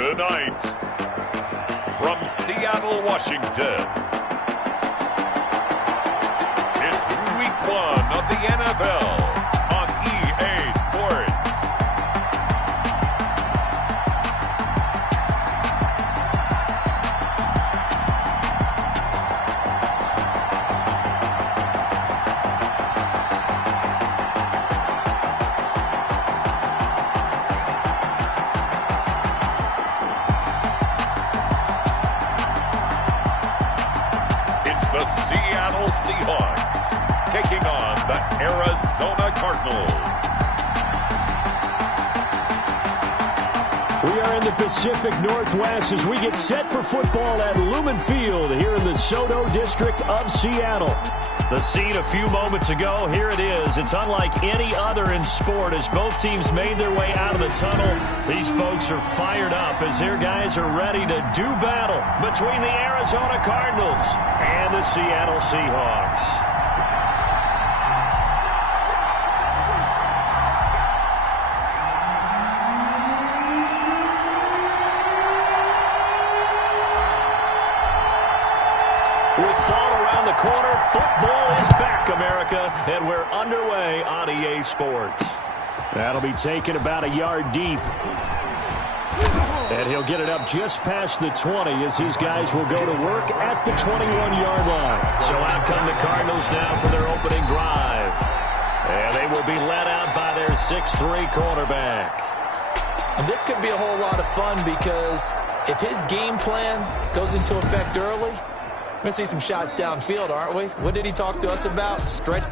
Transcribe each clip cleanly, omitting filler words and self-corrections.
Tonight, from Seattle, Washington, it's Week 1 of the NFL on EA Sports. The Seattle Seahawks taking on the Arizona Cardinals. We are in the Pacific Northwest as we get set for football at Lumen Field here in the Soto District of Seattle. The scene a few moments ago, here it is. It's unlike any other in sport as both teams made their way out of the tunnel. These folks are fired up as their guys are ready to do battle between the Arizona Cardinals and the Seattle Seahawks. With fall around the corner, football is back, America, and we're underway on EA Sports. That'll be taken about a yard deep. And he'll get it up just past the 20 as his guys will go to work at the 21-yard line. So out come the Cardinals now for their opening drive. And they will be led out by their 6'3 quarterback. And this could be a whole lot of fun because if his game plan goes into effect early, we're going to see some shots downfield, aren't we? What did he talk to us about? Stretch.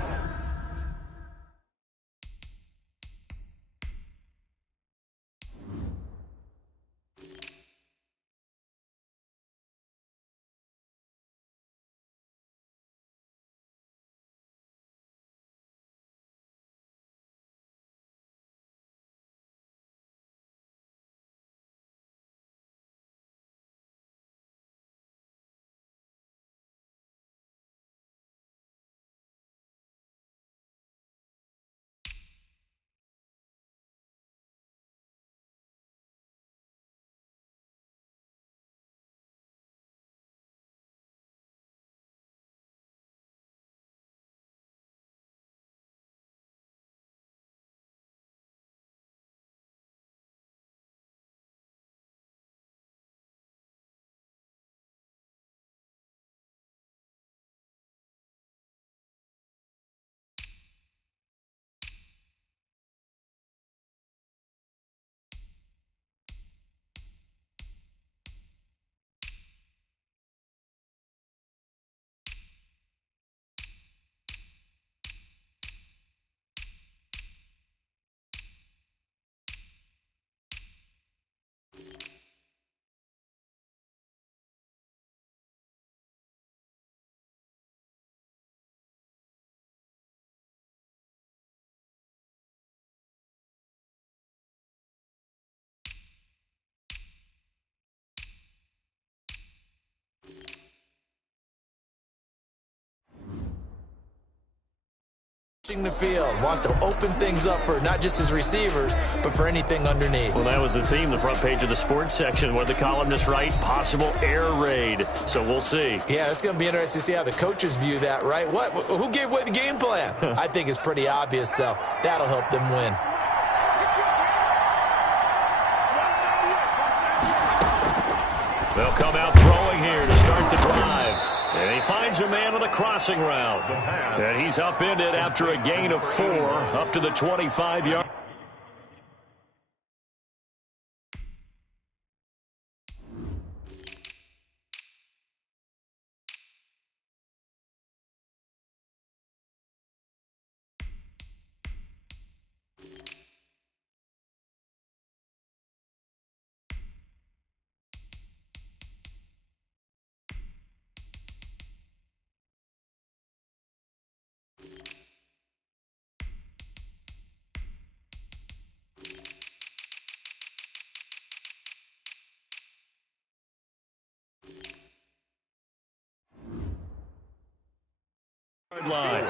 The field wants to open things up for not just his receivers, but for anything underneath. Well, that was the theme, the front page of the sports section, where the columnists write possible air raid. So we'll see. Yeah, it's going to be interesting to see how the coaches view that, right? Who gave away the game plan? I think it's pretty obvious, though. That'll help them win. They'll come out throwing here to start the drive. And he finds a man on the crossing route. And he's upended after a gain of 4 up to the 25-yard. Line.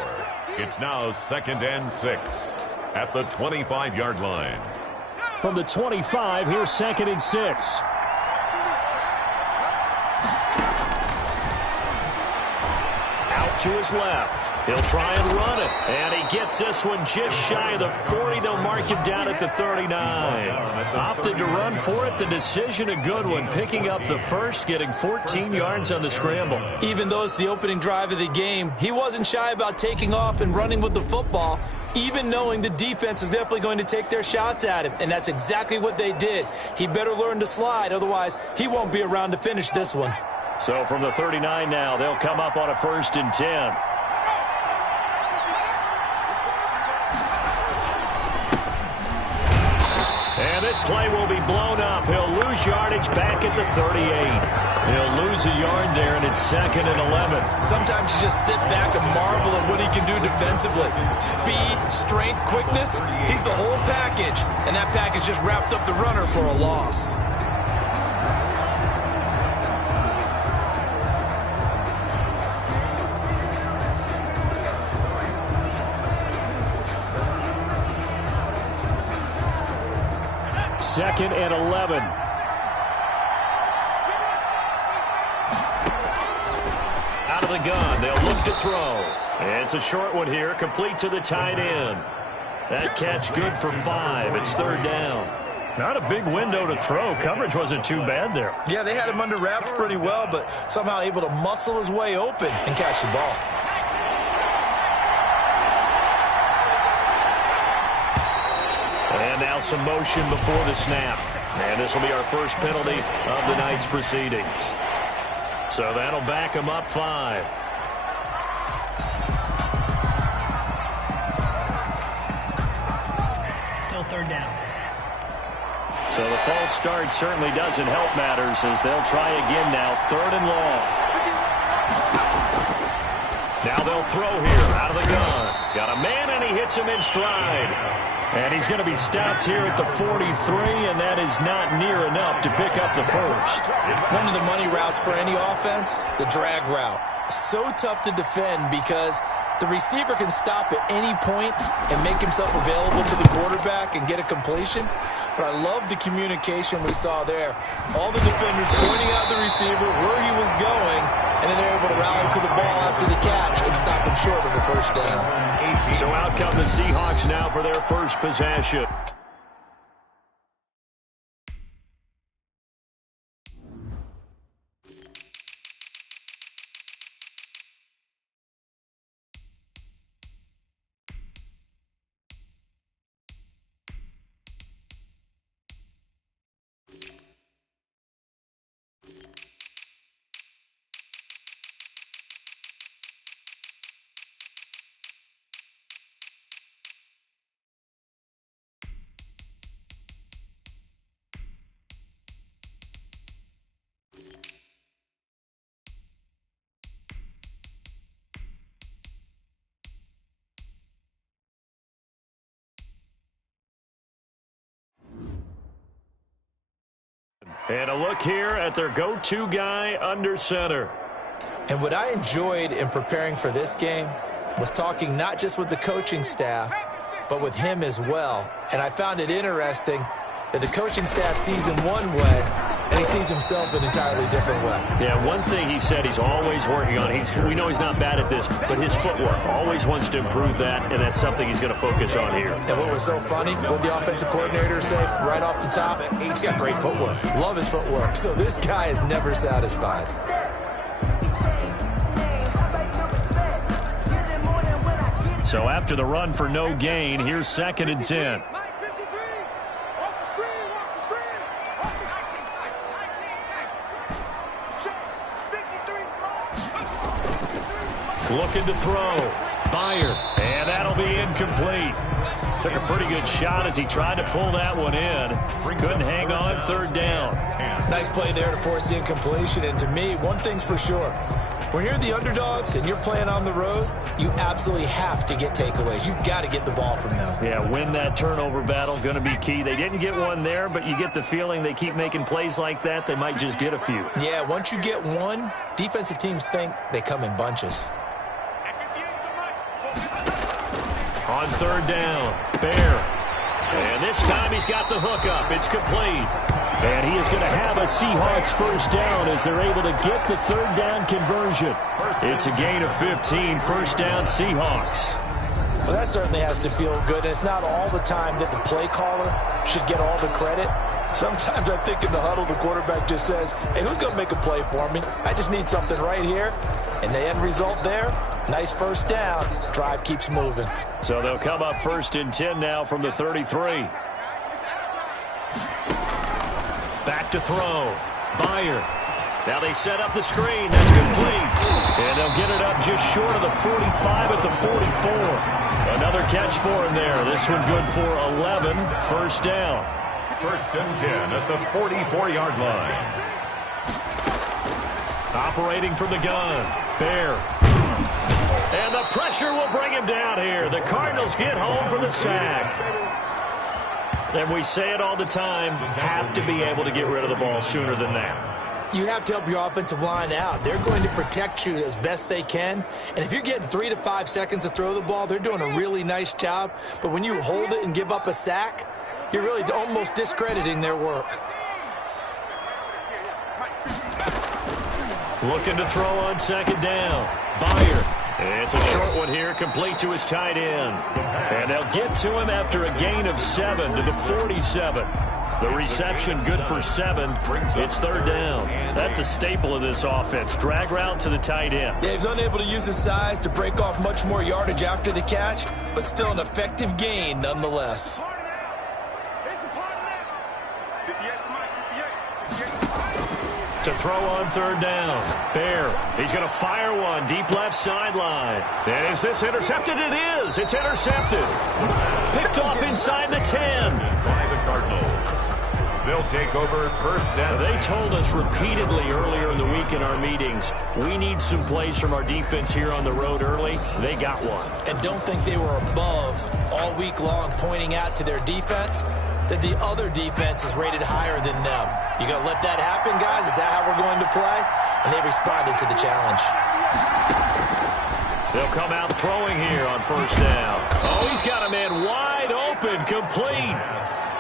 It's now 2nd and 6 at the 25-yard line. From the 25, here's 2nd and 6. out to his left. He'll try and run it, and he gets this one just shy of the 40. They'll mark him down at the 39. Opted to run for it. The decision a good one, picking up the first, getting 14 yards on the scramble. Even though it's the opening drive of the game, he wasn't shy about taking off and running with the football, even knowing the defense is definitely going to take their shots at him, and that's exactly what they did. He better learn to slide, otherwise he won't be around to finish this one. So from the 39 now, they'll come up on a 1st and 10. And this play will be blown up. He'll lose yardage back at the 38. He'll lose a yard there, and it's 2nd and 11. Sometimes you just sit back and marvel at what he can do defensively. Speed, strength, quickness, he's the whole package. And that package just wrapped up the runner for a loss. Second and 11. Out of the gun, they'll look to throw. It's a short one here, complete to the tight end. That catch good for 5. It's 3rd down. Not a big window to throw. Coverage wasn't too bad there. Yeah, they had him under wraps pretty well, but somehow able to muscle his way open and catch the ball. And now some motion before the snap. And this will be our first penalty of the night's proceedings. So that'll back him up 5. Still 3rd down. So the false start certainly doesn't help matters as they'll try again now. 3rd and long. Now they'll throw here out of the gun. Got a man and he hits him in stride. And he's going to be stopped here at the 43, and that is not near enough to pick up the first. One of the money routes for any offense, the drag route. So tough to defend because the receiver can stop at any point and make himself available to the quarterback and get a completion. But I love the communication we saw there. All the defenders pointing out the receiver, where he was going, and then they're able to rally to the ball after the catch and stop him short of a 1st down. So out come the Seahawks now for their first possession. And a look here at their go-to guy under center. And what I enjoyed in preparing for this game was talking not just with the coaching staff, but with him as well. And I found it interesting that the coaching staff sees him one way, and he sees himself an entirely different way. Yeah, one thing he said he's always working on. We know he's not bad at this, but his footwork, always wants to improve that, and that's something he's going to focus on here. And what was so funny, what the offensive coordinator said right off the top, he's got great footwork. Love his footwork. So this guy is never satisfied. So after the run for no gain, here's 2nd and 10. Looking to throw. Fire. And that'll be incomplete. Took a pretty good shot as he tried to pull that one in. Couldn't hang on. 3rd down. Nice play there to force the incompletion. And to me, one thing's for sure. When you're the underdogs and you're playing on the road, you absolutely have to get takeaways. You've got to get the ball from them. Yeah, win that turnover battle. Going to be key. They didn't get one there, but you get the feeling they keep making plays like that, they might just get a few. Yeah, once you get one, defensive teams think they come in bunches. On 3rd down, Bear And this time he's got the hook up. It's complete. And he is going to have a Seahawks first down as they're able to get the third down conversion. It's a gain of 15, first down Seahawks. Well, that certainly has to feel good. And it's not all the time that the play caller should get all the credit. Sometimes I think in the huddle, the quarterback just says, hey, who's going to make a play for me? I just need something right here. And the end result there, nice first down. Drive keeps moving. So they'll come up first and 10 now from the 33. Back to throw. Byer. Now they set up the screen. That's complete. And they'll get it up just short of the 45 at the 44. Another catch for him there. This one good for 11. First down. First and 10 at the 44-yard line. Operating from the gun. Bear. And the pressure will bring him down here. The Cardinals get home for the sack. And we say it all the time, have to be able to get rid of the ball sooner than that. You have to help your offensive line out. They're going to protect you as best they can. And if you're getting 3 to 5 seconds to throw the ball, they're doing a really nice job. But when you hold it and give up a sack, you're really almost discrediting their work. Looking to throw on second down. Byer. It's a short one here, complete to his tight end. And they'll get to him after a gain of 7 to the 47. The reception good for 7. It's third down. That's a staple of this offense. Drag route to the tight end. Yeah, he's unable to use his size to break off much more yardage after the catch, but still an effective gain nonetheless. To throw on third down. Bear. He's going to fire one deep left sideline. And is this intercepted? It is. It's intercepted. Picked off inside the 10. By the Cardinals. They'll take over first down. They told us repeatedly earlier in the week in our meetings, we need some plays from our defense here on the road early. They got one. And don't think they were above all week long pointing out to their defense that the other defense is rated higher than them. You going to let that happen, guys? Is that how we're going to play? And they responded to the challenge. They'll come out throwing here on first down. Oh, he's got a man wide open, complete.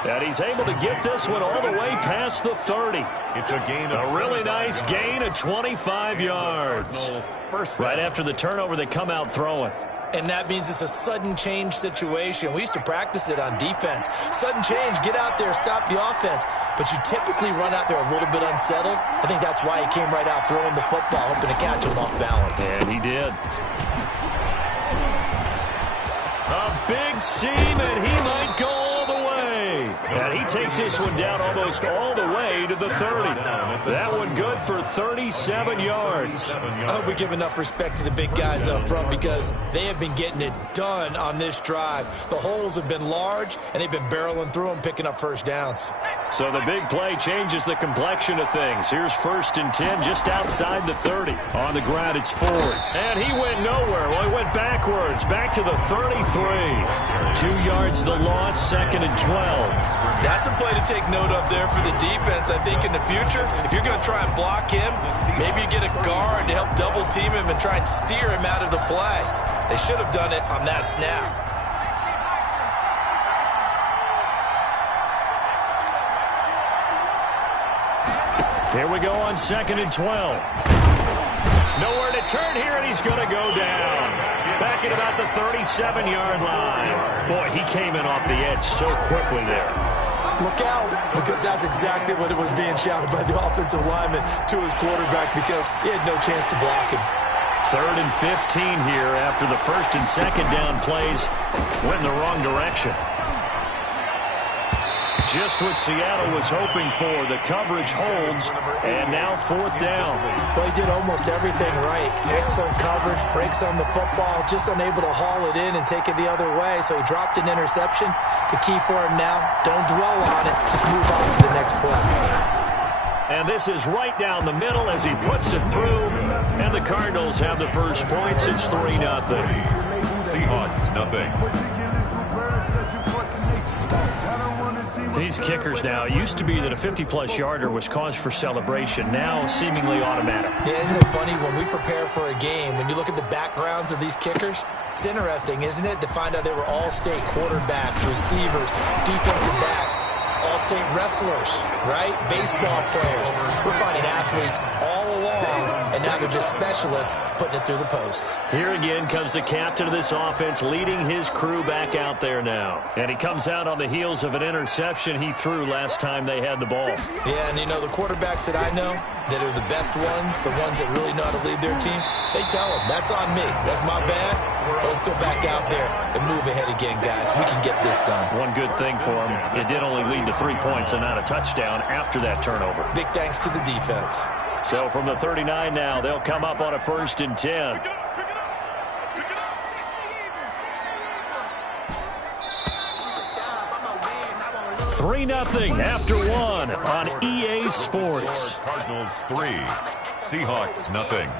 And he's able to get this one all the way past the 30. It's a gain of a really nice gain of 25 yards. Right after the turnover, they come out throwing. And that means it's a sudden change situation. We used to practice it on defense. Sudden change, get out there, stop the offense. But you typically run out there a little bit unsettled. I think that's why he came right out throwing the football, hoping to catch him off balance. And he did. A big seam, and he might go all the way. And he takes this one down almost all the way to the 30. That one good for 37 yards. I hope we give enough respect to the big guys up front because they have been getting it done on this drive. The holes have been large, and they've been barreling through them, picking up first downs. So the big play changes the complexion of things. Here's first and 10 just outside the 30. On the ground, it's Ford. And he went nowhere. Well, he went backwards, back to the 33. 2 yards the loss, second and 12. That's a play to take note of there for the defense. I think in the future, if you're going to try and block him, maybe you get a guard to help double team him and try and steer him out of the play. They should have done it on that snap. Here we go on second and 12. Nowhere to turn here, and he's going to go down. Back at about the 37-yard line. Boy, he came in off the edge so quickly there. Look out, because that's exactly what it was being shouted by the offensive lineman to his quarterback because he had no chance to block him. Third and 15 here after the first and second down plays went in the wrong direction. Just what Seattle was hoping for. The coverage holds, and now fourth down. Well, he did almost everything right. Excellent coverage, breaks on the football, just unable to haul it in and take it the other way, so he dropped an interception. The key for him now, don't dwell on it, just move on to the next play. And this is right down the middle as he puts it through, and the Cardinals have the first points. It's 3-0. Seahawks, nothing. These kickers now, it used to be that a 50-plus yarder was cause for celebration. Now, seemingly automatic. Yeah, isn't it funny when we prepare for a game, when you look at the backgrounds of these kickers, it's interesting, isn't it, to find out they were all-state quarterbacks, receivers, defensive backs, all-state wrestlers, right? Baseball players. We're finding athletes all along, and now they're just specialists putting it through the posts. Here again comes the captain of this offense, leading his crew back out there now. And he comes out on the heels of an interception he threw last time they had the ball. Yeah, and you know, the quarterbacks that I know that are the best ones, the ones that really know how to lead their team, they tell them, that's on me. That's my bad. But let's go back out there and move ahead again, guys. We can get this done. One good thing for him, it did only lead to 3 points and not a touchdown after that turnover. Big thanks to the defense. So from the 39 now, they'll come up on a 1st and 10. Three 0 after one on EA Sports. Cardinals 3, Seahawks 0.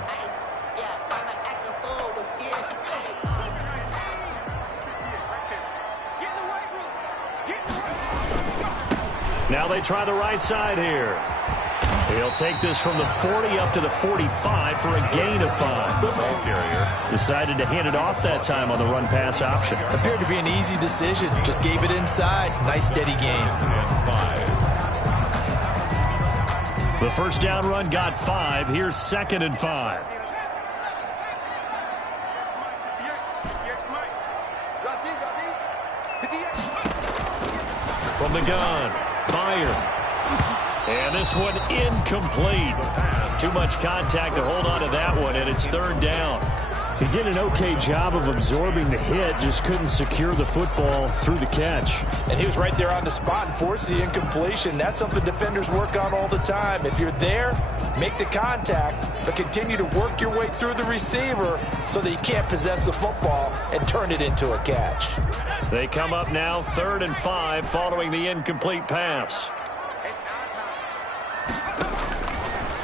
Now they try the right side here. He'll take this from the 40 up to the 45 for a gain of 5. Decided to hand it off that time on the run-pass option. Appeared to be an easy decision. Just gave it inside. Nice, steady gain. The first down run got 5. Here's 2nd and 5. From the gun, Meyer. And this one incomplete. Too much contact to hold on to that one, and it's 3rd down. He did an okay job of absorbing the hit, just couldn't secure the football through the catch. And he was right there on the spot and forced the incompletion. That's something defenders work on all the time. If you're there, make the contact, but continue to work your way through the receiver so that you can't possess the football and turn it into a catch. They come up now 3rd and 5 following the incomplete pass.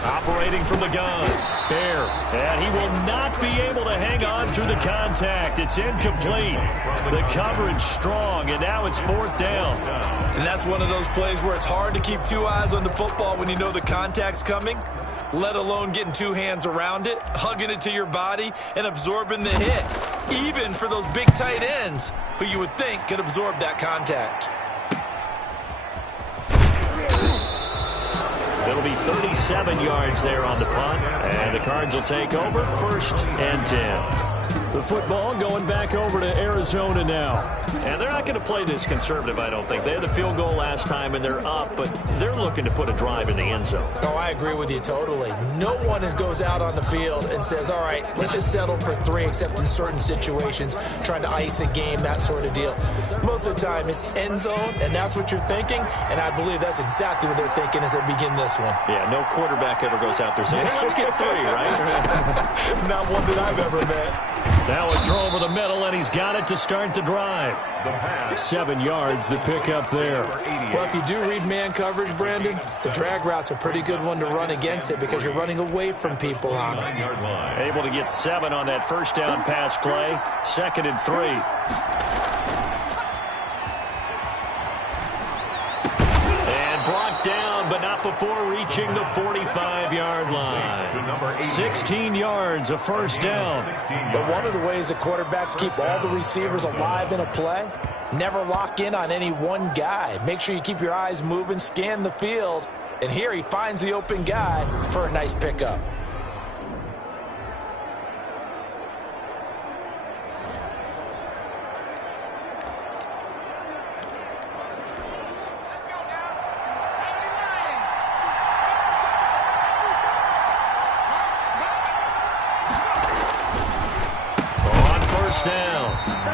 Operating from the gun, Bear, and he will not be able to hang on through the contact. It's incomplete. The coverage strong, and now it's 4th down. And that's one of those plays where it's hard to keep 2 eyes on the football when you know the contact's coming, let alone getting 2 hands around it, hugging it to your body, and absorbing the hit, even for those big tight ends who you would think could absorb that contact. It'll be 37 yards there on the punt, and the Cards will take over 1st and 10. The football going back over to Arizona now. And they're not going to play this conservative, I don't think. They had the field goal last time, and they're up, but they're looking to put a drive in the end zone. Oh, I agree with you totally. No one goes out on the field and says, all right, let's just settle for 3, except in certain situations, trying to ice a game, that sort of deal. Most of the time, it's end zone, and that's what you're thinking, and I believe that's exactly what they're thinking as they begin this one. Yeah, no quarterback ever goes out there saying, hey, let's get 3, right? Not one that I've ever met. Now a throw over the middle, and he's got it to start the drive. 7 yards, the pickup there. Well, if you do read man coverage, Brandon, the drag route's a pretty good one to run against it because you're running away from people on it. Able to get 7 on that first down pass play. 2nd and 3. But not before reaching the 45-yard line. 16 yards, a first down. But one of the ways that quarterbacks keep all the receivers alive in a play, never lock in on any one guy. Make sure you keep your eyes moving, scan the field, and here he finds the open guy for a nice pickup.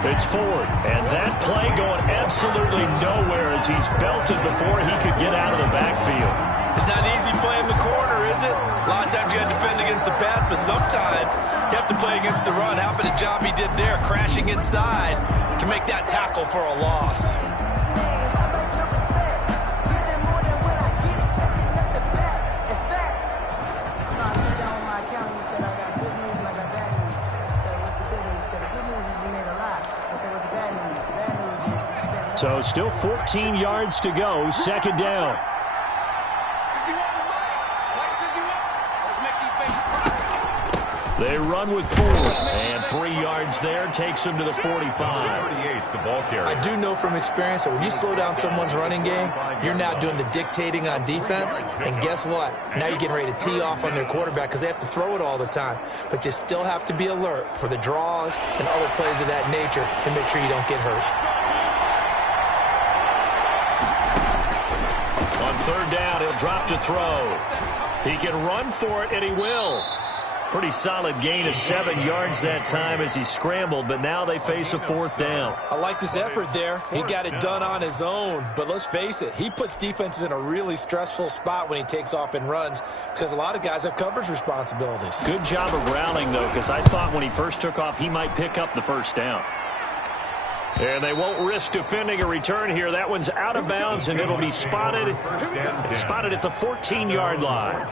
It's Ford, and that play going absolutely nowhere as he's belted before he could get out of the backfield. It's not easy playing the corner, is it? A lot of times you got to defend against the pass, but sometimes you have to play against the run. How about the job he did there, crashing inside to make that tackle for a loss? So still 14 yards to go, second down. They run with 4, and 3 yards there takes them to the 45. I do know from experience that when you slow down someone's running game, you're now doing the dictating on defense, and guess what? Now you're getting ready to tee off on their quarterback because they have to throw it all the time. But you still have to be alert for the draws and other plays of that nature and make sure you don't get hurt. On third down, he'll drop to throw. He can run for it, and he will. Pretty solid gain of 7 yards that time as he scrambled, but now they face a 4th down. I liked his effort there. He got it done on his own. But let's face it, he puts defenses in a really stressful spot when he takes off and runs because a lot of guys have coverage responsibilities. Good job of rallying, though, because I thought when he first took off, he might pick up the first down. And they won't risk defending a return here. That one's out of bounds, and it'll be spotted at the 14-yard line.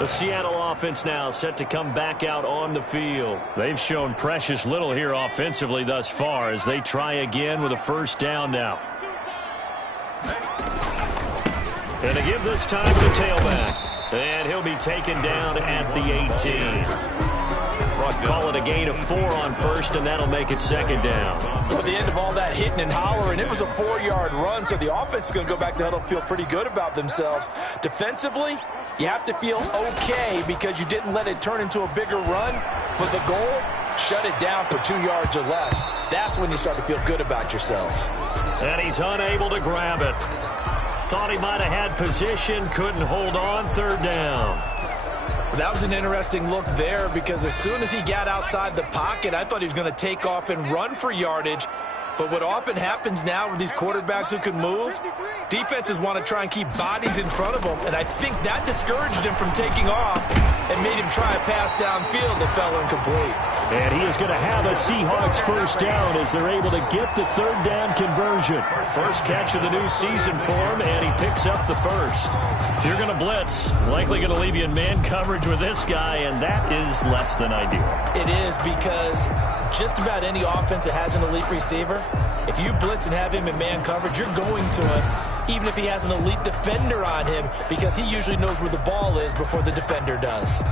The Seattle offense now set to come back out on the field. They've shown precious little here offensively thus far as they try again with a first down now. And they give this time to the tailback. And he'll be taken down at the 18. Call it a gain of 4 on first, and that'll make it second down. Well, at the end of all that hitting and hollering, it was a 4-yard run, so the offense is going to go back to the huddle and feel pretty good about themselves. Defensively, you have to feel okay because you didn't let it turn into a bigger run, but the goal, shut it down for 2 yards or less. That's when you start to feel good about yourselves. And he's unable to grab it. Thought he might have had position, couldn't hold on, third down. That was an interesting look there because as soon as he got outside the pocket, I thought he was going to take off and run for yardage. But what often happens now with these quarterbacks who can move, defenses want to try and keep bodies in front of them, and I think that discouraged him from taking off and made him try a pass downfield that fell incomplete. And he is going to have a Seahawks first down as they're able to get the third down conversion. First catch of the new season for him, and he picks up the first. If you're going to blitz, likely going to leave you in man coverage with this guy, and that is less than ideal. It is because just about any offense that has an elite receiver, if you blitz and have him in man coverage, you're going to him, even if he has an elite defender on him, because he usually knows where the ball is before the defender does.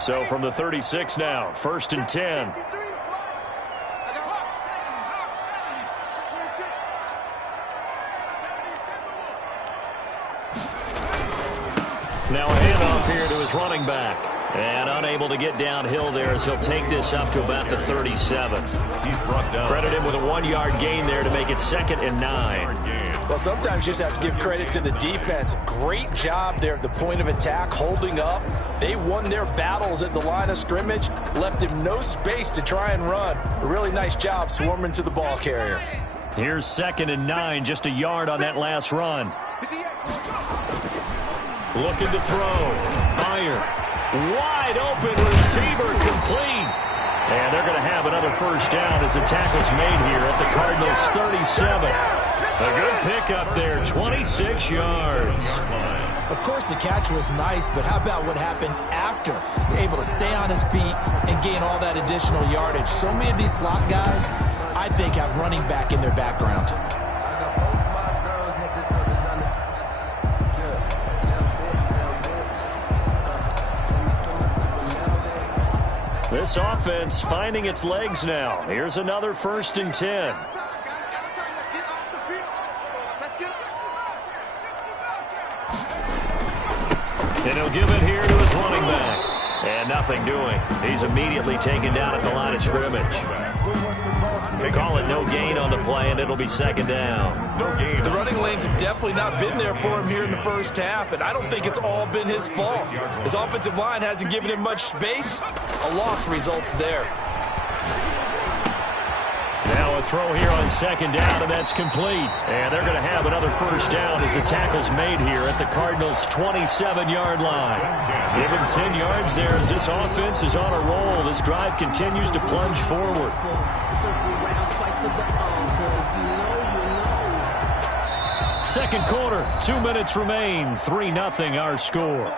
So from the 36 now, 1st and 10. Now a handoff here to his running back. And unable to get downhill there as he'll take this up to about the 37. He's brought down. Credit him with a 1-yard gain there to make it 2nd and 9. Well, sometimes you just have to give credit to the defense. Great job there at the point of attack, holding up. They won their battles at the line of scrimmage, left him no space to try and run. A really nice job swarming to the ball carrier. Here's 2nd and 9, just a yard on that last run. Looking to throw. Fire. Wide open receiver complete. And they're going to have another first down as the tackle's made here at the Cardinals' 37. A good pickup there, 26 yards. Of course, the catch was nice, but how about what happened after? Able to stay on his feet and gain all that additional yardage. So many of these slot guys, I think, have running back in their background. This offense finding its legs now. Here's another 1st and 10. And he'll give it here to his running back. And nothing doing. He's immediately taken down at the line of scrimmage. Call it no gain on the play, and it'll be 2nd down. No gain. The running lanes have definitely not been there for him here in the first half, and I don't think it's all been his fault. His offensive line hasn't given him much space. A loss results there. Now a throw here on 2nd down, and that's complete. And they're going to have another first down as the tackle's made here at the Cardinals' 27-yard line. Give him 10 yards there as this offense is on a roll. This drive continues to plunge forward. Second quarter, 2 minutes remain. 3-0 our score.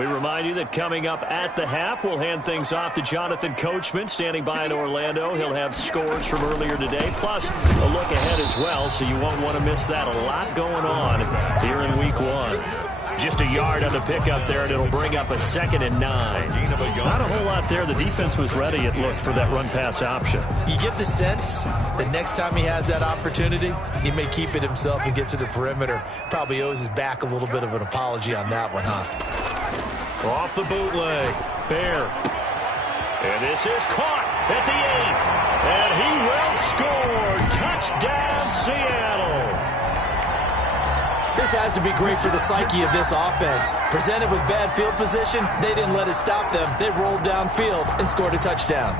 We remind you that coming up at the half, we'll hand things off to Jonathan Coachman, standing by in Orlando. He'll have scores from earlier today, plus a look ahead as well, so you won't want to miss that. A lot going on here in Week 1. Just a yard on the pickup there, and it'll bring up a 2nd and 9. Not a whole lot there. The defense was ready, it looked, for that run-pass option. You get the sense that next time he has that opportunity, he may keep it himself and get to the perimeter. Probably owes his back a little bit of an apology on that one, huh? Off the bootleg. Bear. And this is caught at the 8. And he will score. Touchdown, Seattle. This has to be great for the psyche of this offense. Presented with bad field position, they didn't let it stop them. They rolled downfield and scored a touchdown.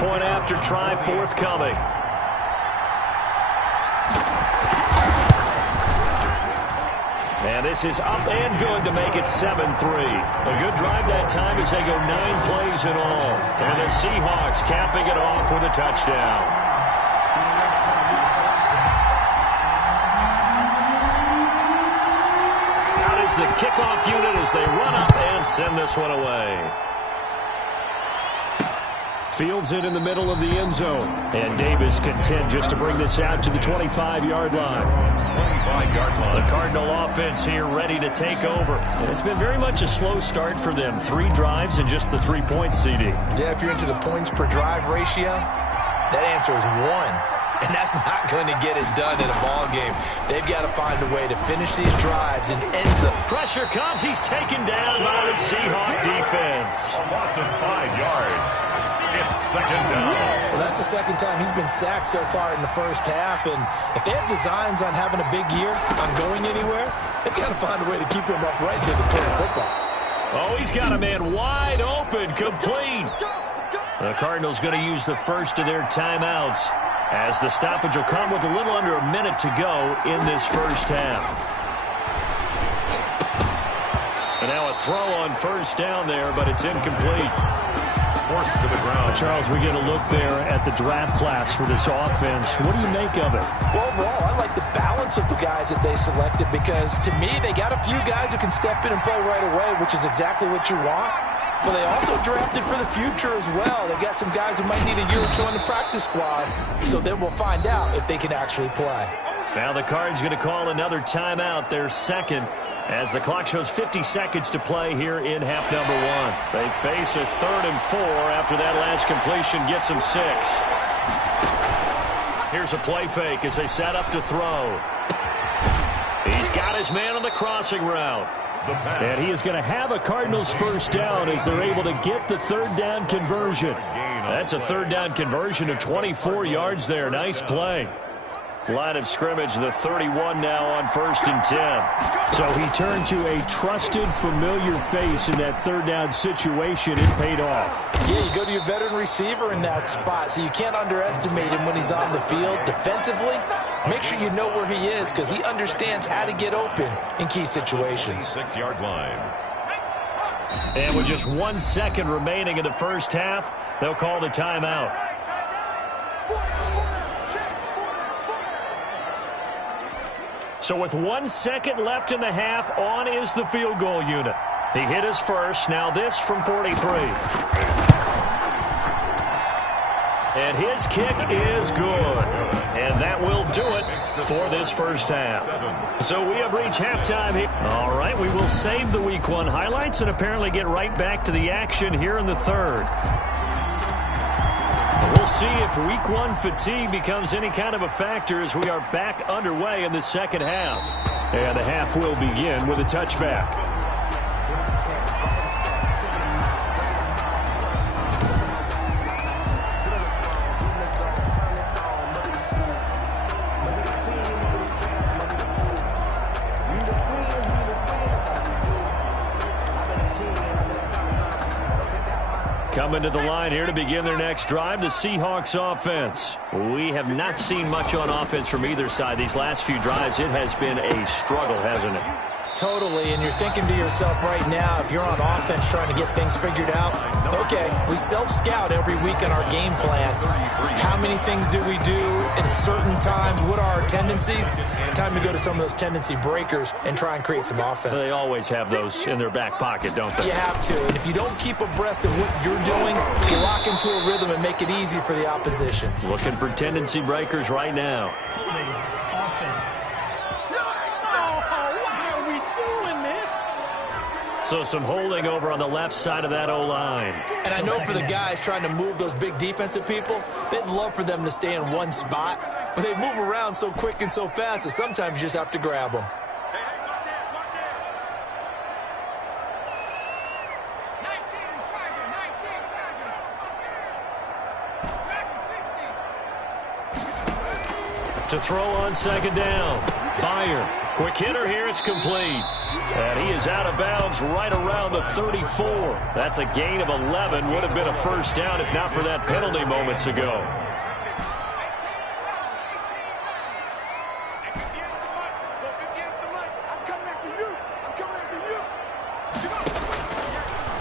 Point after try forthcoming. And this is up and good to make it 7-3. A good drive that time as they go 9 plays in all. And the Seahawks capping it off with a touchdown. The kickoff unit as they run up and send this one away. Fields it in the middle of the end zone. And Davis content just to bring this out to the 25-yard line. 25-yard line. The Cardinal offense here ready to take over. And it's been very much a slow start for them. 3 drives and just the 3 points, CD. Yeah, if you're into the points per drive ratio, that answer is 1. And that's not going to get it done in a ball game. They've got to find a way to finish these drives and ends up. Pressure comes. He's taken down by the Seahawk defense. A loss of 5 yards. It's 2nd down. Well, that's the 2nd time he's been sacked so far in the first half. And if they have designs on having a big year, on going anywhere, they've got to find a way to keep him upright so they can play the football. Oh, he's got a man wide open, complete. The Cardinals going to use the first of their timeouts, as the stoppage will come with a little under a minute to go in this first half. And now a throw on first down there, but it's incomplete. Forced to the ground. Charles, we get a look there at the draft class for this offense. What do you make of it? Well, overall, I like the balance of the guys that they selected, because to me, they got a few guys who can step in and play right away, which is exactly what you want. But they also drafted for the future as well. They've got some guys who might need a year or two on the practice squad, so then we'll find out if they can actually play. Now the Cards going to call another timeout, their 2nd, as the clock shows 50 seconds to play here in half number 1. They face a 3rd and 4 after that last completion gets them 6. Here's a play fake as they set up to throw. He's got his man on the crossing route. And he is going to have a Cardinals first down as they're able to get the 3rd down conversion. That's a 3rd down conversion of 24 yards there. Nice play. Line of scrimmage, the 31 now on 1st and 10. So he turned to a trusted, familiar face in that 3rd down situation. It paid off. Yeah, you go to your veteran receiver in that spot, so you can't underestimate him when he's on the field. Defensively, make sure you know where he is, because he understands how to get open in key situations. 6-yard line. And with just 1 second remaining in the first half, they'll call the timeout. So with 1 second left in the half, on is the field goal unit. He hit his first. Now this from 43. And his kick is good. And that will do it for this first half. So we have reached halftime here. All right, we will save the Week 1 highlights and apparently get right back to the action here in the 3rd. We'll see if Week 1 fatigue becomes any kind of a factor as we are back underway in the 2nd half. And the half will begin with a touchback. Coming to the line here to begin their next drive, the Seahawks offense. We have not seen much on offense from either side. These last few drives, it has been a struggle, hasn't it? Totally, and you're thinking to yourself right now, if you're on offense trying to get things figured out, okay, we self-scout every week in our game plan. How many things do we do at certain times? What are our tendencies? Time to go to some of those tendency breakers and try and create some offense. They always have those in their back pocket, don't they? You have to. And if you don't keep abreast of what you're doing, you lock into a rhythm and make it easy for the opposition. Looking for tendency breakers right now. Offense. So some holding over on the left side of that O-line. And I know for the guys trying to move those big defensive people, they'd love for them to stay in one spot, but they move around so quick and so fast that sometimes you just have to grab them. To throw on second down. Byer. Quick hitter here. It's complete. And he is out of bounds right around the 34. That's a gain of 11. Would have been a first down if not for that penalty moments ago.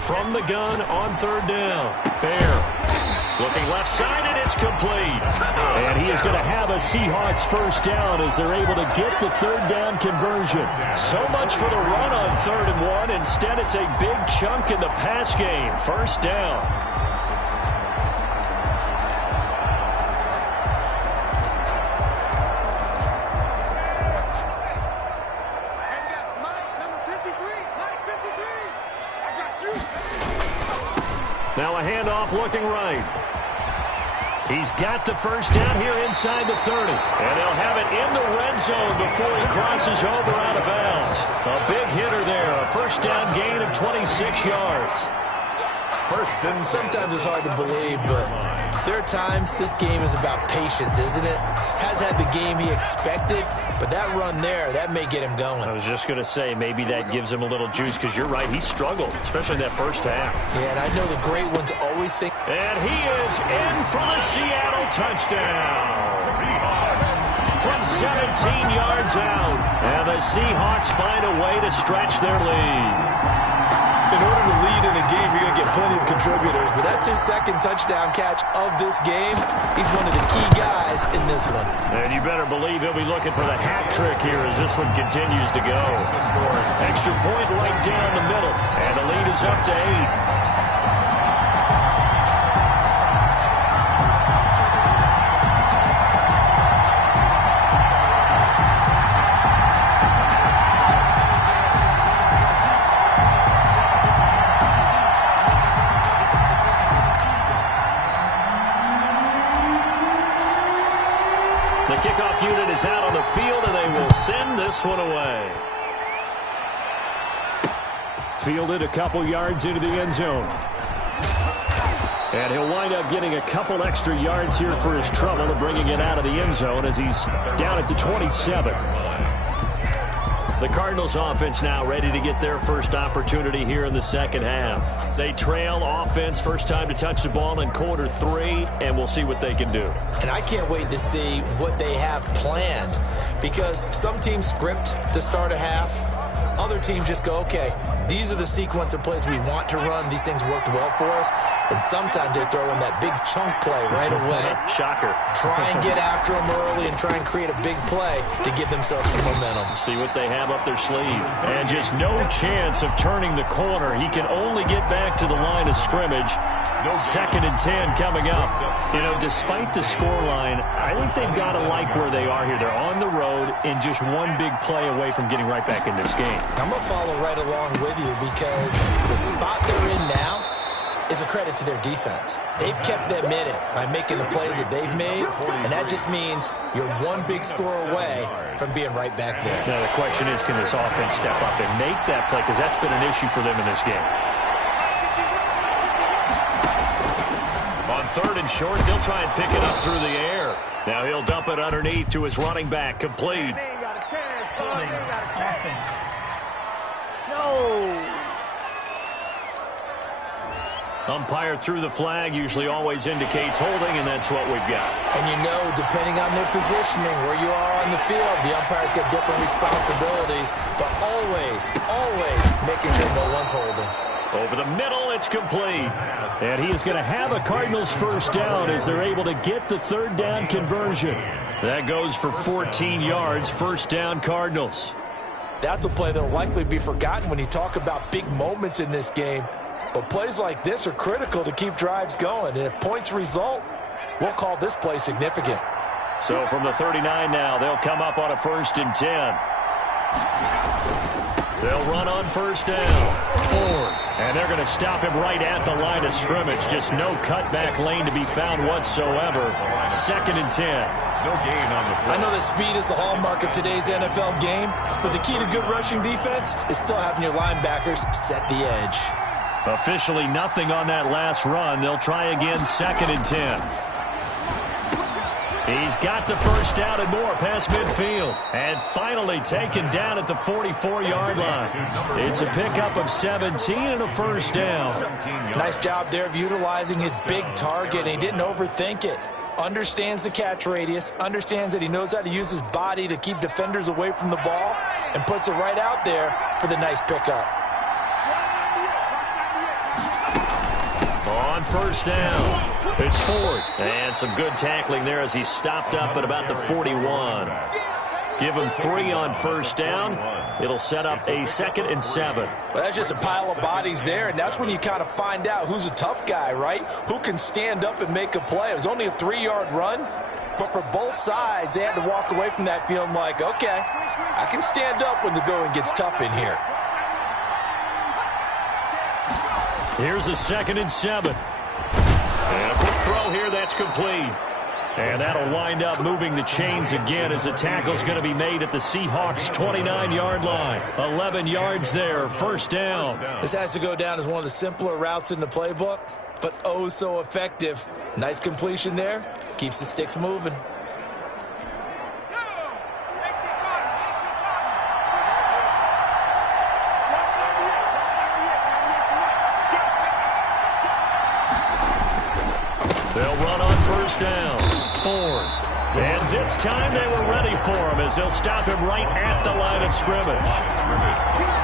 From the gun on third down. Bear. Looking left side, and it's complete. And he is going to have a Seahawks first down as they're able to get the third down conversion. So much for the run on 3rd and 1. Instead, it's a big chunk in the pass game. First down. Now a handoff looking right. He's got the first down here inside the 30. And they'll have it in the red zone before he crosses over out of bounds. A big hitter there. A first down gain of 26 yards. Sometimes it's hard to believe, but there are times this game is about patience, isn't it? Has had the game he expected, but that run there, that may get him going. I was just going to say, maybe that gives him a little juice, because you're right, he struggled, especially in that first half. Yeah, and I know the great ones always think. And he is in for the Seattle touchdown. From 17 yards out. And the Seahawks find a way to stretch their lead. In order to lead in a game, you're going to get plenty of contributors, but that's his second touchdown catch of this game. He's one of the key guys in this one. And you better believe he'll be looking for the hat trick here as this one continues to go. Extra point right down the middle, and the lead is up to 8. Kickoff unit is out on the field, and they will send this one away. Fielded a couple yards into the end zone. And he'll wind up getting a couple extra yards here for his trouble and bringing it out of the end zone as he's down at the 27. The Cardinals offense now ready to get their first opportunity here in the second half. They trail offense, first time to touch the ball in quarter 3, and we'll see what they can do. And I can't wait to see what they have planned, because some teams script to start a half. Other teams just go, okay, these are the sequence of plays we want to run. These things worked well for us. And sometimes they throw in that big chunk play right away. Shocker. Try and get after them early and try and create a big play to give themselves some momentum. See what they have up their sleeve. And just no chance of turning the corner. He can only get back to the line of scrimmage. 2nd and 10 coming up. You know, despite the scoreline, I think they've got to like where they are here. They're on the road and just one big play away from getting right back in this game. I'm going to follow right along with you, because the spot they're in now is a credit to their defense. They've kept them in it by making the plays that they've made, and that just means you're one big score away from being right back there. Now the question is, can this offense step up and make that play, because that's been an issue for them in this game. On 3rd and short, they'll try and pick it up through the air. Now he'll dump it underneath to his running back, complete. Offense. No. Umpire threw the flag, usually always indicates holding, and that's what we've got. And you know, depending on their positioning, where you are on the field, the umpire's got different responsibilities, but always, always making sure no one's holding. Over the middle, it's complete. And he is going to have a Cardinals first down as they're able to get the third down conversion. That goes for 14 yards, first down Cardinals. That's a play that will likely be forgotten when you talk about big moments in this game. But plays like this are critical to keep drives going. And if points result, we'll call this play significant. So from the 39 now, they'll come up on a 1st and 10. They'll run on first down. Ford. And they're going to stop him right at the line of scrimmage. Just no cutback lane to be found whatsoever. 2nd and 10. No gain on the play. I know that speed is the hallmark of today's NFL game, but the key to good rushing defense is still having your linebackers set the edge. Officially nothing on that last run. They'll try again, 2nd and 10. He's got the first down and more past midfield. And finally taken down at the 44-yard line. It's a pickup of 17 and a first down. Nice job there of utilizing his big target. He didn't overthink it. Understands the catch radius. Understands that he knows how to use his body to keep defenders away from the ball. And puts it right out there for the nice pickup. On first down, it's Ford. And some good tackling there as he stopped up at about the 41. Give him 3 on first down. It'll set up a 2nd and 7. Well, that's just a pile of bodies there, and that's when you kind of find out who's a tough guy, right? Who can stand up and make a play. It was only a 3-yard run, but for both sides, they had to walk away from that feeling like, okay, I can stand up when the going gets tough in here. Here's a 2nd and 7. And a quick throw here, that's complete. And that'll wind up moving the chains again as the tackle's going to be made at the Seahawks' 29-yard line. 11 yards there, first down. This has to go down as one of the simpler routes in the playbook, but oh so effective. Nice completion there. Keeps the sticks moving. They'll run on first down. Ford. And this time they were ready for him as they'll stop him right at the line of scrimmage.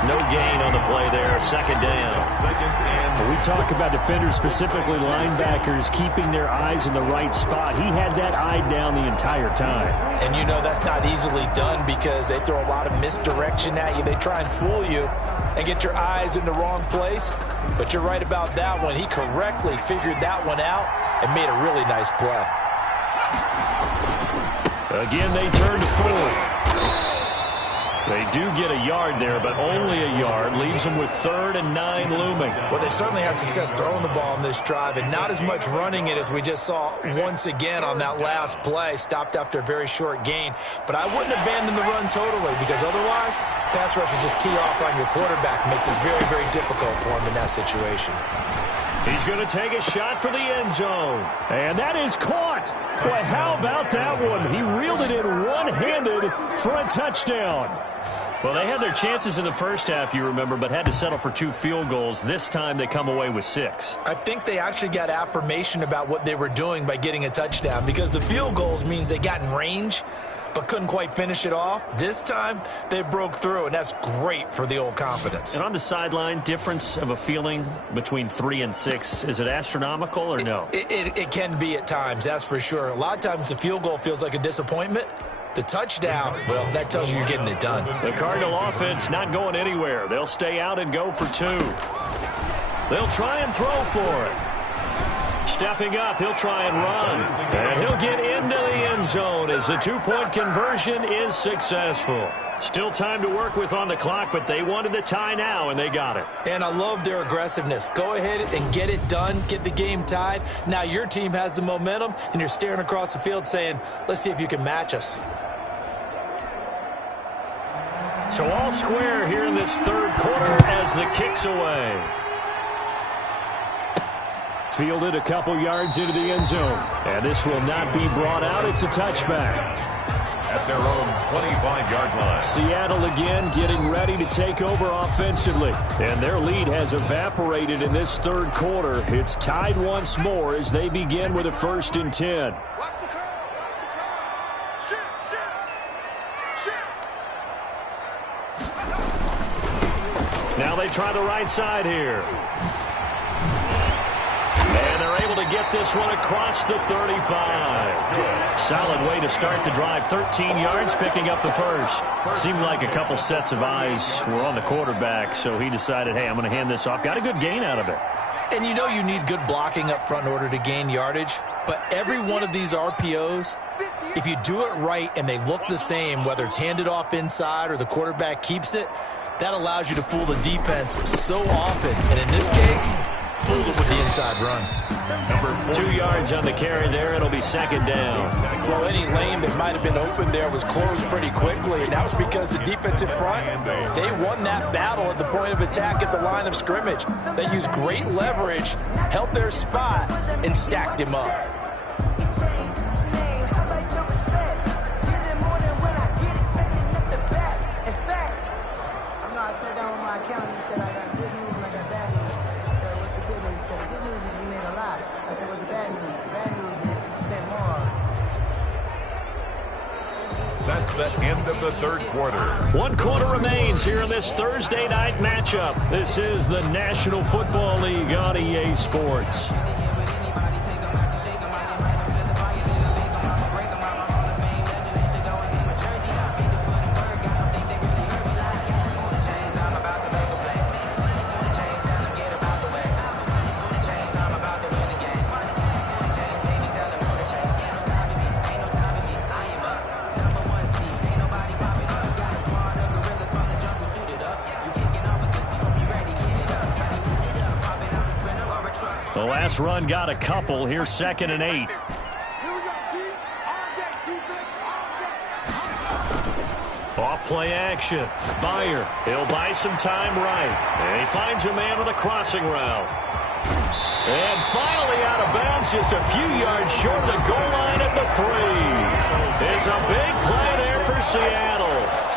No gain on the play there. 2nd down. We talk about defenders, specifically linebackers, keeping their eyes in the right spot. He had that eye down the entire time. And you know that's not easily done because they throw a lot of misdirection at you. They try and fool you and get your eyes in the wrong place. But you're right about that one. He correctly figured that one out and made a really nice play. Again, they turn to Ford. They do get a yard there, but only a yard. Leaves them with 3rd and 9 looming. Well, they certainly had success throwing the ball on this drive and not as much running it as we just saw once again on that last play. Stopped after a very short gain. But I wouldn't abandon the run totally because otherwise, pass rushers just tee off on your quarterback. Makes it very, very difficult for him in that situation. He's going to take a shot for the end zone. And that is caught. Boy, how about that one? He reeled it in one-handed for a touchdown. Well, they had their chances in the first half, you remember, but had to settle for 2 field goals. This time they come away with 6. I think they actually got affirmation about what they were doing by getting a touchdown because the field goals means they got in range but couldn't quite finish it off. This time, they broke through, and that's great for the old confidence. And on the sideline, difference of a feeling between 3 and 6, is it astronomical or no? It can be at times, that's for sure. A lot of times the field goal feels like a disappointment. The touchdown, well, that tells you you're getting it done. The Cardinal offense not going anywhere. They'll stay out and go for 2. They'll try and throw for it. Stepping up, he'll try and run. And he'll get into the end zone as the 2-point conversion is successful. Still time to work with on the clock, but they wanted the tie now, and they got it. And I love their aggressiveness. Go ahead and get it done, get the game tied. Now your team has the momentum, and you're staring across the field saying, let's see if you can match us. So all square here in this 3rd quarter as the kick's away. Fielded a couple yards into the end zone. And this will not be brought out. It's a touchback. At their own 25-yard line. Seattle again getting ready to take over offensively. And their lead has evaporated in this 3rd quarter. It's tied once more as they begin with a 1st and 10. Now they they try the right side here. And they're able to get this one across the 35. Solid way to start the drive. 13 yards, picking up the first. Seemed like a couple sets of eyes were on the quarterback, so he decided, hey, I'm going to hand this off. Got a good gain out of it. And you know you need good blocking up front in order to gain yardage. But every one of these RPOs, if you do it right and they look the same, whether it's handed off inside or the quarterback keeps it, that allows you to fool the defense so often. And in this case, fool it with the inside run. 2 yards on the carry there. It'll be second down. Well, any lane that might have been open there was closed pretty quickly, and that was because the defensive front, they won that battle at the point of attack at the line of scrimmage. They used great leverage, held their spot, and stacked him up. That's the end of the third quarter. 1 quarter remains here in this Thursday night matchup. This is the National Football League on EA Sports. The last run got a couple. Here's 2nd and 8. Off play action. Byer. He'll buy some time right. And he finds a man with a crossing route. And finally out of bounds, just a few yards short of the goal line at the 3. It's a big play there for Seattle.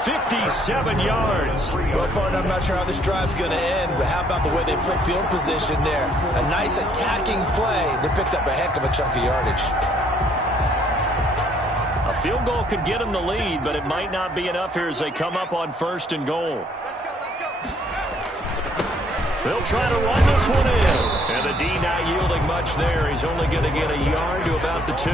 57 yards. Well, partner, I'm not sure how this drive's going to end, but how about the way they flip field position there? A nice attacking play that picked up a heck of a chunk of yardage. A field goal could get them the lead, but it might not be enough here as they come up on 1st and goal. They'll try to run this one in. And the D not yielding much there. He's only going to get a yard to about the 2.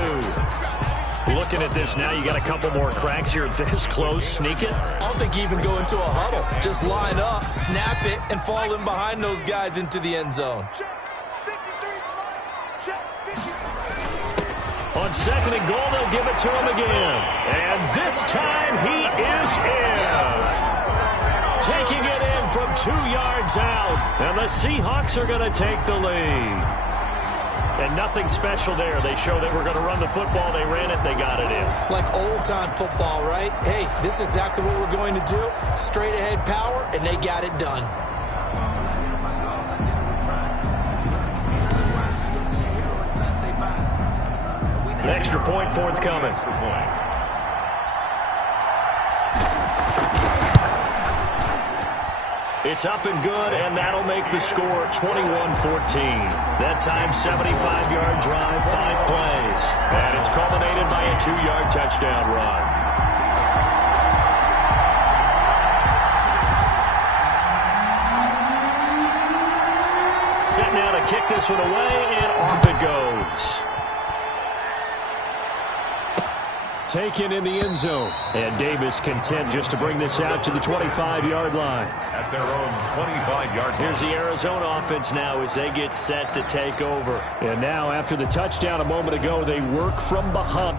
Looking at this now, you got a couple more cracks here this close. Sneak it. I don't think you even go into a huddle. Just line up, snap it, and fall in behind those guys into the end zone. On 2nd and goal, they'll give it to him again. And this time he is in. Taking it in from 2 yards out. And the Seahawks are going to take the lead. And nothing special there. They showed they were going to run the football. They ran it. They got it in. Like old-time football, right? Hey, this is exactly what we're going to do. Straight-ahead power, and they got it done. An extra point forthcoming. It's up and good, and that'll make the score 21-14. That time, 75-yard drive, 5 plays. And it's culminated by a 2-yard touchdown run. Set now to kick this one away, and off it goes. Taken in the end zone. And Davis content just to bring this out to the 25-yard line. At their own 25-yard line. Here's the Arizona offense now as they get set to take over. And now after the touchdown a moment ago, they work from behind.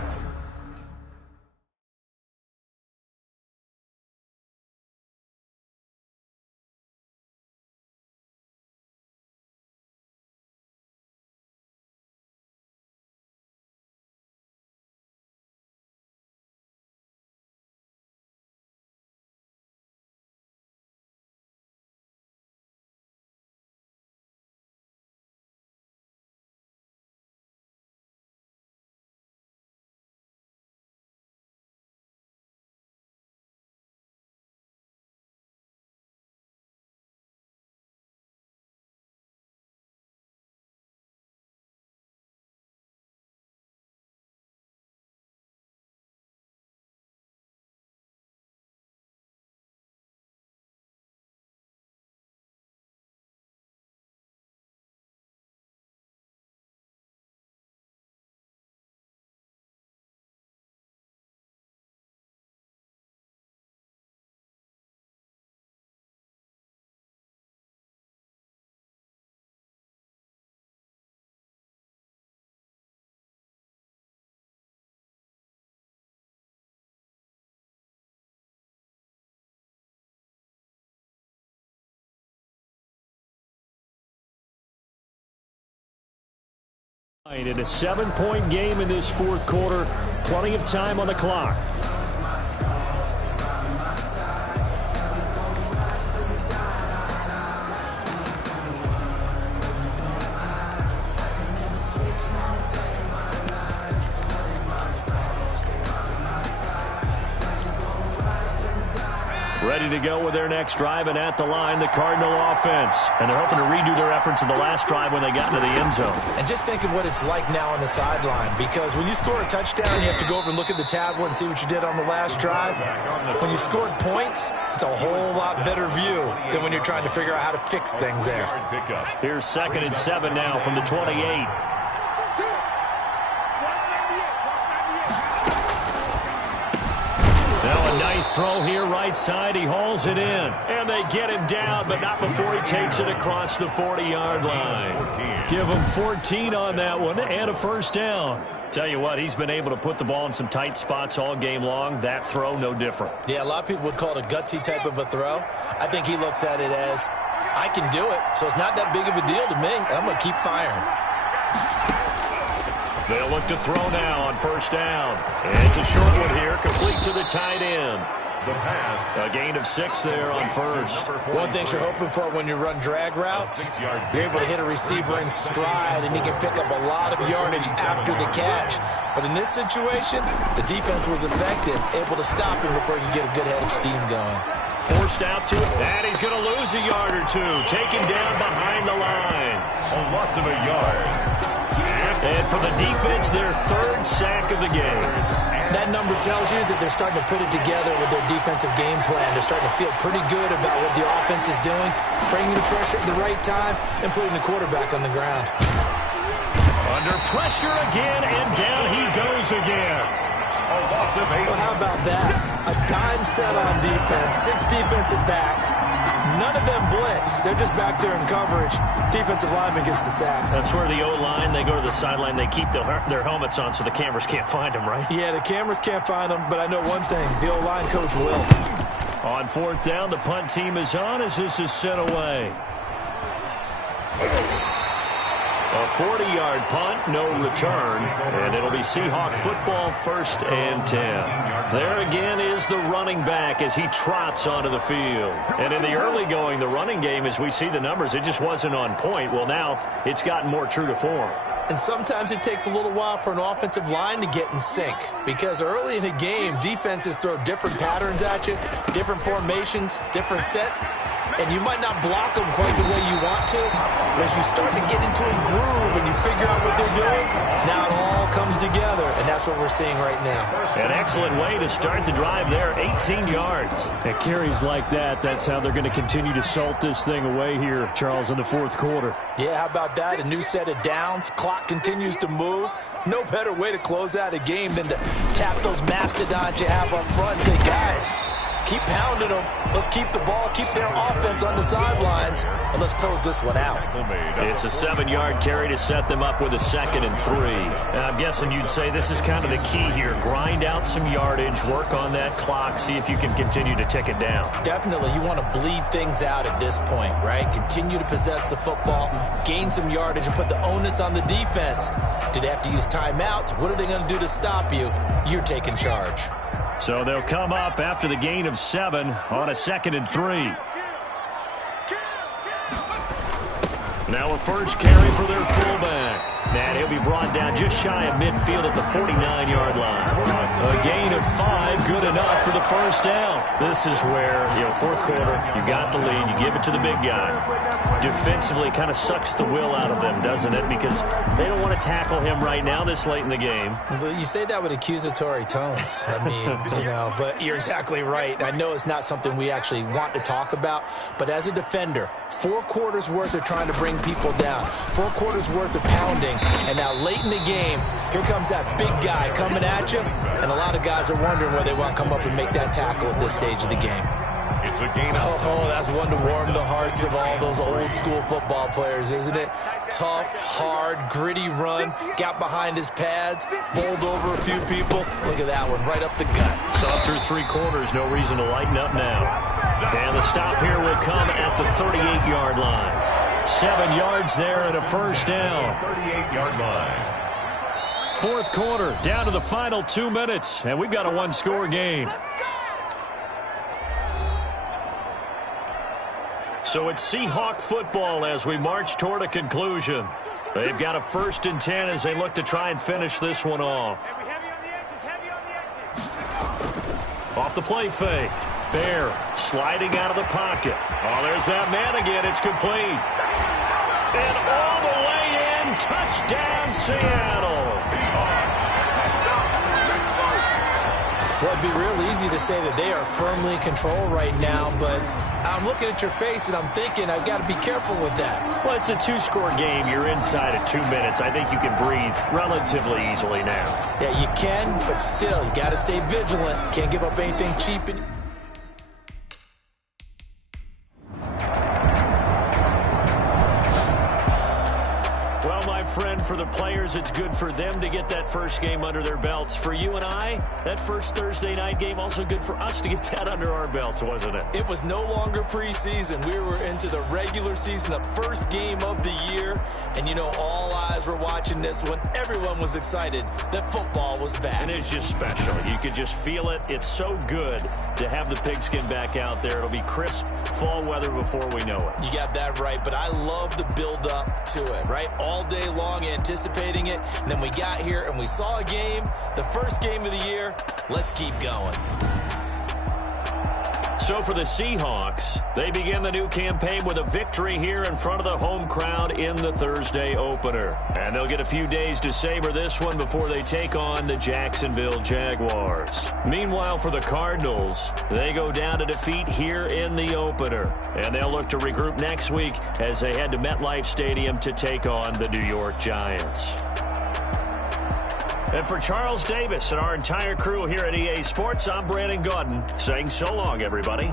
In a 7-point game in this fourth quarter, plenty of time on the clock. Ready to go with their next drive, and at the line, the Cardinal offense. And they're hoping to redo their efforts in the last drive when they got into the end zone. And just think of what it's like now on the sideline, because when you score a touchdown, you have to go over and look at the tablet and see what you did on the last drive. When you scored points, it's a whole lot better view than when you're trying to figure out how to fix things there. Here's 2nd and 7 now from the 28. Now a nice throw here, right side. He hauls it in. And they get him down, but not before he takes it across the 40-yard line. Give him 14 on that one and a first down. Tell you what, he's been able to put the ball in some tight spots all game long. That throw, no different. Yeah, a lot of people would call it a gutsy type of a throw. I think he looks at it as, I can do it, so it's not that big of a deal to me, and I'm going to keep firing. They'll look to throw now on first down. It's a short one here, complete to the tight end. The pass. A gain of 6 there on first. One thing you're hoping for when you run drag routes, you're able to hit a receiver in stride, and he can pick up a lot of yardage after the catch. But in this situation, the defense was effective, able to stop him before he could get a good head of steam going. Forced out to it, and he's going to lose a yard or two. Taken down behind the line. A loss of a yard. And for the defense, their 3rd sack of the game. That number tells you that they're starting to put it together with their defensive game plan. They're starting to feel pretty good about what the offense is doing, bringing the pressure at the right time, and putting the quarterback on the ground. Under pressure again, and down he goes again. A loss of 8. Well, how about that? A dime set on defense, 6 defensive backs. None of them blitz. They're just back there in coverage. Defensive lineman gets the sack. That's where the O-line, they go to the sideline, they keep their helmets on so the cameras can't find them, right? Yeah, the cameras can't find them, but I know one thing. The O-line coach will. On 4th down, the punt team is on as this is sent away. A 40-yard punt, no return, and it'll be Seahawk football, 1st and 10. There again is the running back as he trots onto the field. And in the early going, the running game, as we see the numbers, it just wasn't on point. Well, now it's gotten more true to form. And sometimes it takes a little while for an offensive line to get in sync, because early in a game, defenses throw different patterns at you, different formations, different sets, and you might not block them quite the way you want to, but as you start to get into a groove and you figure out what they're doing, now it all comes together, and that's what we're seeing right now. An excellent way to start the drive there, 18 yards. At carries like that, that's how they're going to continue to salt this thing away here, Charles, in the 4th quarter. Yeah, how about that? A new set of downs. Clock continues to move. No better way to close out a game than to tap those mastodons you have up front and say, guys, keep pounding them. Let's keep the ball, keep their offense on the sidelines, and let's close this one out. It's a 7-yard carry to set them up with a 2nd and 3. And I'm guessing you'd say this is kind of the key here. Grind out some yardage, work on that clock, see if you can continue to tick it down. Definitely. You want to bleed things out at this point, right? Continue to possess the football, gain some yardage, and put the onus on the defense. Do they have to use timeouts? What are they going to do to stop you? You're taking charge. So they'll come up after the gain of 7 on a 2nd and 3. Now a first carry for their fullback. And he'll be brought down just shy of midfield at the 49-yard line. A gain of 5, good enough for the first down. This is where, 4th quarter, you got the lead, you give it to the big guy. Defensively, kind of sucks the will out of them, doesn't it? Because they don't want to tackle him right now this late in the game. But you say that with accusatory tones. I mean, but you're exactly right. I know it's not something we actually want to talk about, but as a defender, 4 quarters worth of trying to bring people down, 4 quarters worth of pounding, and now late in the game, here comes that big guy coming at you, and a lot of guys are wondering where they want to come up and make that tackle at this stage of the game. It's a gain. That's one to warm the hearts of all those old school football players, isn't it? Tough, hard, gritty run, got behind his pads, bowled over a few people. Look at that one, right up the gut. So up through 3 quarters, no reason to lighten up now. And the stop here will come at the 38-yard line. 7 yards there and a first down. 38-yard line. Fourth quarter, down to the final 2 minutes, and we've got a one-score game. So it's Seahawk football as we march toward a conclusion. They've got a 1st and 10 as they look to try and finish this one off. Off the play fake. Bear sliding out of the pocket. Oh, there's that man again. It's complete. And all the way in. Touchdown, Seattle. Well, it'd be real easy to say that they are firmly in control right now, but I'm looking at your face and I'm thinking I've got to be careful with that. Well, it's a 2-score game. You're inside of 2 minutes. I think you can breathe relatively easily now. Yeah, you can, but still, you got to stay vigilant. Can't give up anything cheap. Well, my friend, for the players, it's good for them to get that first game under their belts. For you and I, that first Thursday night game, also good for us to get that under our belts, wasn't it? It was no longer preseason. We were into the regular season, the first game of the year. And, you know, all eyes were watching this when everyone was excited that football was back. And it's just special. You could just feel it. It's so good to have the pigskin back out there. It'll be crisp fall weather before we know it. You got that right, but I love the build-up to it, right? All day long anticipating it, and then we got here and we saw a game, the first game of the year. Let's keep going. So for the Seahawks, they begin the new campaign with a victory here in front of the home crowd in the Thursday opener. And they'll get a few days to savor this one before they take on the Jacksonville Jaguars. Meanwhile, for the Cardinals, they go down to defeat here in the opener. And they'll look to regroup next week as they head to MetLife Stadium to take on the New York Giants. And for Charles Davis and our entire crew here at EA Sports, I'm Brandon Gaudin saying so long, everybody.